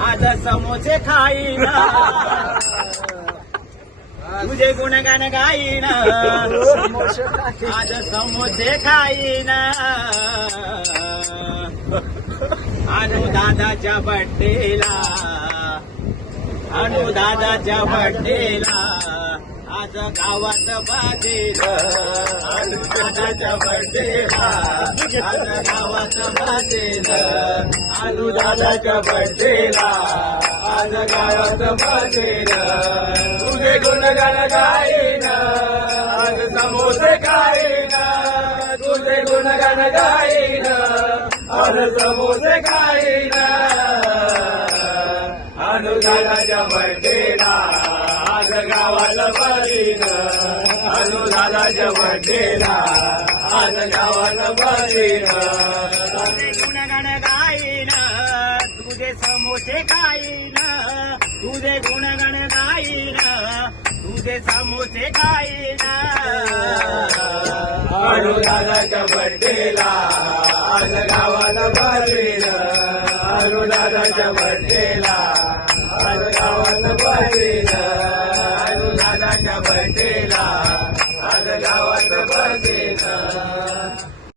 आज समोसे खाईन तुझे गुणगान गाईन आज समोसे खाईन अनुदादाच्या बड्डेला अनुदादाच्या बड्डेला आज गावात बाजेल अनुदादाच्या बड्डेला आज गावात बाजेल अनुदादाच्या बड्डेला आज गावात बाजेल तुझे गुणगान गाईन आज समोसे खाईन तुझे गुणगान गाईन आज समोसे खाईन अनुदादाच्या बड्डेला आज गावाला बरीन अनुदादाच्या बड्डेला आज गावाला बरीन तुझे गुणगान गाईन तुझे समोसे खाईन तुझे गुणगान गाईन तुझे समोसे खाईन अनुदादाच्या बड्डेला आज गावाला बरीन अनुदादाच्या बड्डेला आज गावाला बरीन अनुदादाच्या बड्डेला आज गावात बरीन